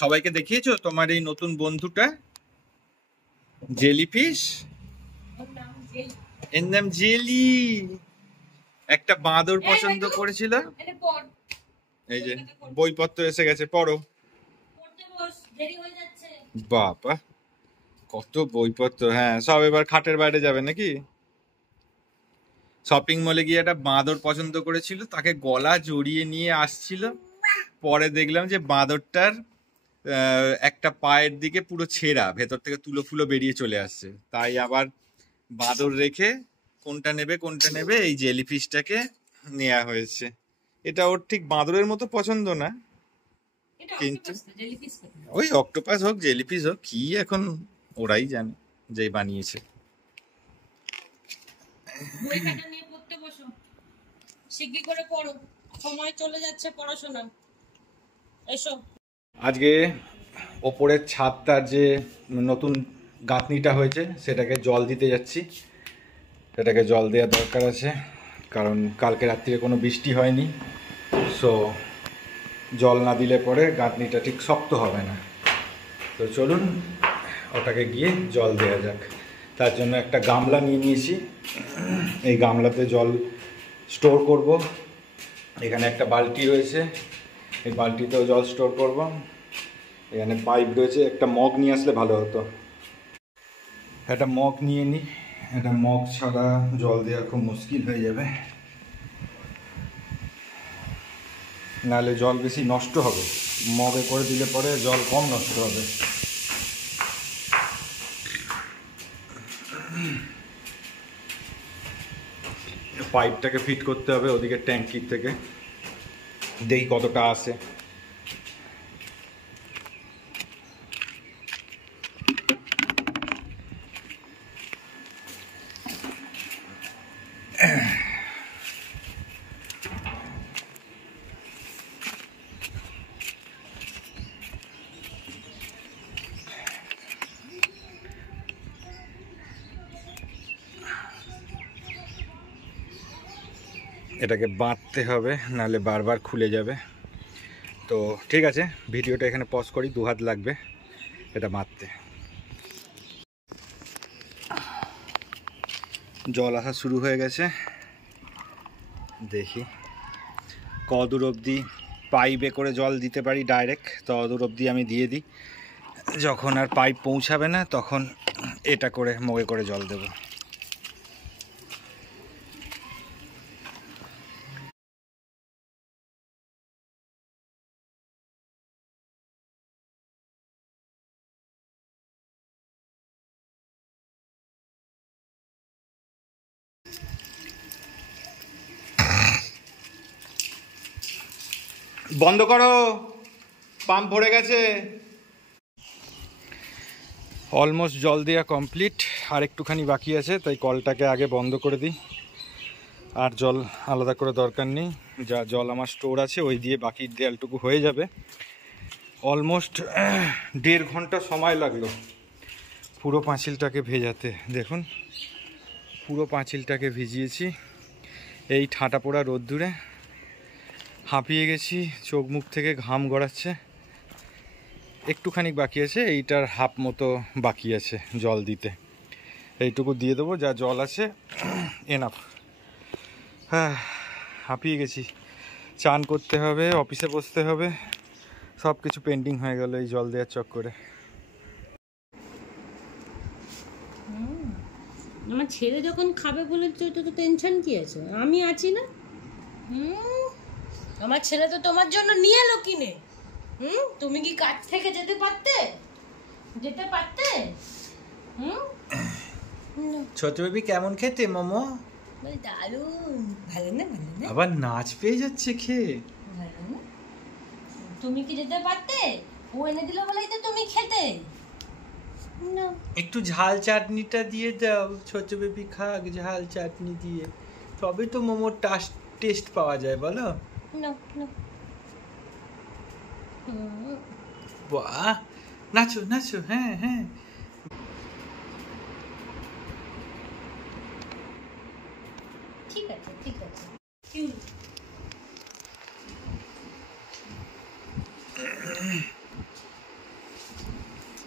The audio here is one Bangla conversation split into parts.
সবাইকে দেখিয়েছো তোমার এই নতুন বন্ধুটা জেলিফিশ? এর নাম জেলি। একটা বাঁদর পছন্দ করেছিল। এই যে বইপত্র এসে গেছে, পড়ো। বাবা কত বইপত্র! হ্যাঁ, সব এবার খাটের বাইরে যাবে নাকি? শপিং মলে গিয়ে একটা বাঁদর পছন্দ করেছিল, তাকে গলা জড়িয়ে নিয়ে আসছিল। পরে দেখলাম যে বাঁদরটার একটা পায়ের দিকে পুরো ছেঁড়া, ভেতর থেকে তুলো ফুলো বেরিয়ে চলে আসছে। তাই আবার বাঁদর রেখে কোনটা নেবে এই জেলিফিশটাকে নেওয়া হয়েছে। এটা ওর ঠিক বাঁদরের মতো পছন্দ না, কিন্তু ওই অক্টোপাস হোক জেলিফিশ হোক কি এখন ওরাই জানে যে বানিয়েছে। আজকে ওপরের ছাদটার যে নতুন গাঁথনিটা হয়েছে সেটাকে জল দিতে যাচ্ছি। সেটাকে জল দেওয়া দরকার আছে, কারণ কালকে রাত্রিরে কোনো বৃষ্টি হয়নি। সো জল না দিলে পরে গাঁথনিটা ঠিক শক্ত হবে না। তো চলুন ওটাকে গিয়ে জল দেওয়া যাক। তার জন্য একটা গামলা নিয়ে নিয়েছি। এই গামলাতে জল স্টোর করব। এখানে একটা বালতি রয়েছে, এই বালতিতেও জল স্টোর করব। এখানে পাইপ রয়েছে, একটা মগ নিয়ে আসলে ভালো হতো। একটা মগ নিয়ে নিই, একটা মগ ছাড়া জল দেওয়া খুব মুশকিল হয়ে যাবে, নাহলে জল বেশি নষ্ট হবে। মগে করে দিলে পরে জল কম নষ্ট হবে। পাইপটাকে ফিট করতে হবে ওদিকে ট্যাঙ্কির থেকে, দেখি কতটা আসে। এটাকে বাঁধতে হবে, নাহলে বারবার খুলে যাবে। তো ঠিক আছে, ভিডিওটা এখানে পজ করি, 2 হাত লাগবে এটা বাঁধতে। জল আসা শুরু হয়ে গেছে, দেখি কদূর অবধি পাইপে করে জল দিতে পারি ডাইরেক্ট, তদূর অবধি আমি দিয়ে দিই। যখন আর পাইপ পৌঁছাবে না তখন এটা করে মগে করে জল দেব। বন্ধ করো, পাম্প ভরে গেছে। অলমোস্ট জল দেওয়া কমপ্লিট, আর একটুখানি বাকি আছে, তাই কলটাকে আগে বন্ধ করে দিই। আর জল আলাদা করে দরকার নেই, যা জল আমার স্টোর আছে ওই দিয়ে বাকি দেয়ালটুকু হয়ে যাবে। অলমোস্ট 1.5 ঘন্টা সময় লাগলো পুরো পাঁচিলটাকে ভেজাতে। দেখুন পুরো পাঁচিলটাকে ভিজিয়েছি এই ঠাঁটা পোড়া রোদ্দুরে। হাঁপিয়ে গেছি, চোখ মুখ থেকে ঘাম গড়াচ্ছে। একটুখানি বাকি আছে, এইটার হাফ মতো বাকি আছে জল দিতে। এইটুকু দিয়ে দেবো, যা জল আছে এনাফ। হ্যাঁ, হাঁপিয়ে গেছি। চান করতে হবে, অফিসে বসতে হবে, সব কিছু পেন্ডিং হয়ে গেল এই জল দেওয়ার চক্করে। আমার ছেলে যখন খাবে বলে তো টেনশন কি আছে, আমি আছি না। আমার ছেলে তো তোমার জন্য নিয়ে এলো কিনে। তুমি কি কাজ থেকে যেতে পারতে? ছোট বেবি কেমন খেতে মোমো? দারুণ, ভালো না? আবার নাচ পেয়ে যাচ্ছে খেয়ে। তুমি কি যেতে পারতে? ও এনে দিল বলেই তো তুমি খেতে। একটু ঝাল চাটনিটা দিয়ে দাও, ছোট বেবি খাক ঝাল চাটনি দিয়ে, তবে তো মোমোর টেস্ট পাওয়া যায়, বলো। বাহ, নাচো নাচো, হ্যাঁ হ্যাঁ। ঠিক আছে ঠিক আছে।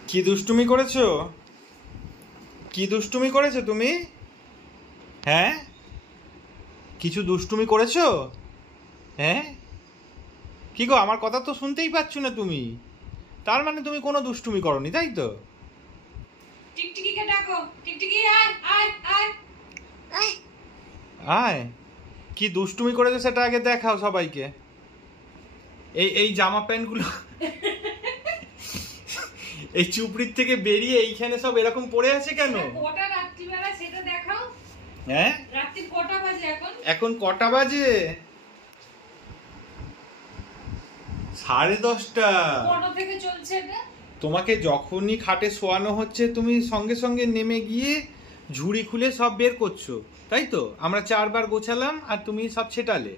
কি দুষ্টুমি করেছো? কি দুষ্টুমি করেছো তুমি? হ্যাঁ, কিছু দুষ্টুমি করেছো? হ্যাঁ, কি গো, আমার কথা তো শুনতেই পাচ্ছ না তুমি। তার মানে তুমি কোনো দুষ্টুমি করনি, তাই তো? টিকটিকিকে ডাকো, টিকটিকি আয় আয় আয় আয়। আয়, কি দুষ্টুমি করেছো সেটা আগে দেখাও সবাইকে। এই জামা প্যান্টগুলো এই চুপড়ির থেকে বেরিয়ে এইখানে সব এরকম পড়ে আছে কেন? কটা রাত্রিবেলা সেটা দেখাও। হ্যাঁ, রাত্রি কটা বাজে এখন? এখন কটা বাজে? 10:30। কটা থেকে চলছে এটা? তোমাকে যখনই খাটে শোয়ানো হচ্ছে তুমি সঙ্গে সঙ্গে নেমে গিয়ে ঝুড়ি খুলে সব বের করছো, তাই তো? আমরা 4 বার গোছালাম আর তুমি সব ছেটালে।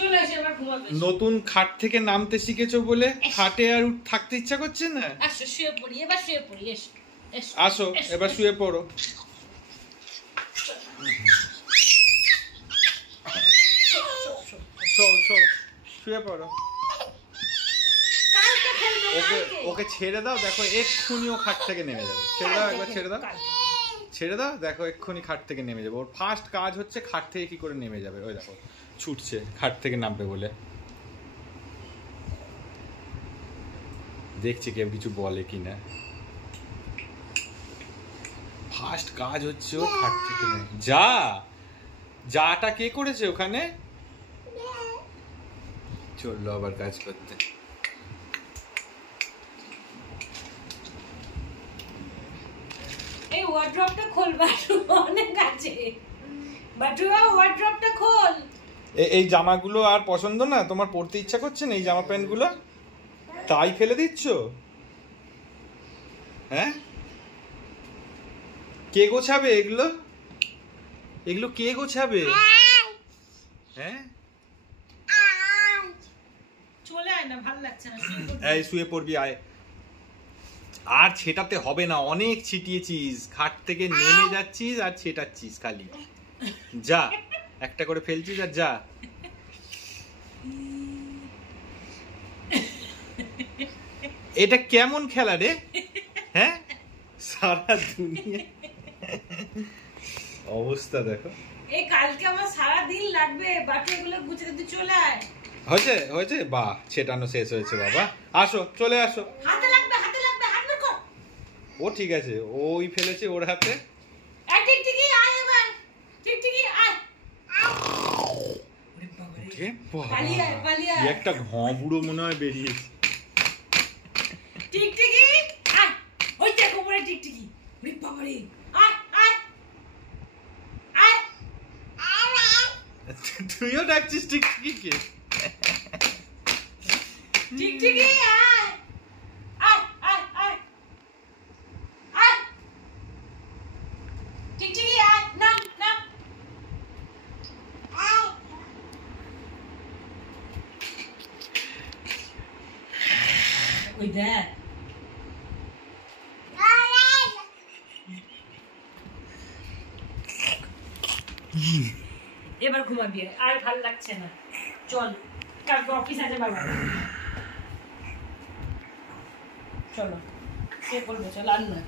চলে এসে এবার ঘুমাবে। নতুন খাট থেকে নামতে শিখেছো বলে খাটে আর থাকতে ইচ্ছা করছে না। আসো শুয়ে পড়ি, এবার শুয়ে পড়ি, এসো এসো আসো এবার শুয়ে পড়ো। শুয়ে পড়ো। কালকে খেলবো, ওকে কালকে। ওকে ছেড়ে দাও, দেখো এক্ষুনি ও খাট থেকে নেমে যাবে। ছেড়ে দাও, একবার ছেড়ে দাও, ছেড়ে দাও, দেখো এক্ষুনি খাট থেকে নেমে যাবে। ওর ফার্স্ট কাজ হচ্ছে খাট থেকে কি করে নেমে যাবে। ওই দেখো ছুটছে খাট থেকে নামবে বলে। দেখছি কেউ কিছু বলে কিনা। ফার্স্ট কাজ হচ্ছে ও খাট থেকে নেমে যা। যাটা কে করেছে ওখানে? চললো আবার কাজ করতে। এই ওয়ার্ড্রপটা খোল, বাটু অনেক আছে। বাটুয়া ওয়ার্ড্রপটা খোল। এই জামাগুলো আর পছন্দ না তোমার? পরতে ইচ্ছা করছে না এই জামা প্যান্ট গুলো, তাই ফেলে দিচ্ছ? হ্যাঁ, কে গোছাবে এগুলো? এগুলো কে গোছাবে? হ্যাঁ, চলে আয় না, ভালো লাগছে না। এই শুয়ে পড়বি, আয়। আর ছেটাতে হবে না, অনেক ছিটিয়েছিস। খাট থেকে নেমে যাচ্ছিস আর ছেটাচ্ছিস খালি। যা, একটা করে ফেলছিস আর যা। এটা কেমন খেলা রে? হ্যাঁ, সারা দুনিয়া অবস্থা দেখো। এই কালকে আমার সারা দিন লাগবে বাটু এগুলো গুছিয়ে দিতে। চলে আয়। হয়েছে হয়েছে, বাহ, ছেটানো শেষ হয়েছে বাবা। আসো, চলে আসো। হাতে লাগবে, হাতে লাগবে, হাত বের কর। ও ঠিক আছে, ওই ফেলেছে ওর হাতে। এই টিকটিকি আয় এবার, টিকটিকি আয়। কে বাবা, পালিয়ে আয়, পালিয়ে আয়। কি একটা ঘুড়ো মনে হয় বেরিয়েছে। টিকটিকি আয়, ওই দেখো উপরে টিকটিকি। ওরে বাবা রে, আয় আয় আয়। তুইও ডাকছিস টিকটিকিকে? টিকটিকি আয় আয় আয় আয় আয়। টিকটিকি আয়, নাম নাম। ওই দেখ, এবার ঘুমাবি। আর ভালো লাগছে না, চল কালকে অফিস আছে বাবা। চলো সে বলবে, চল আর না।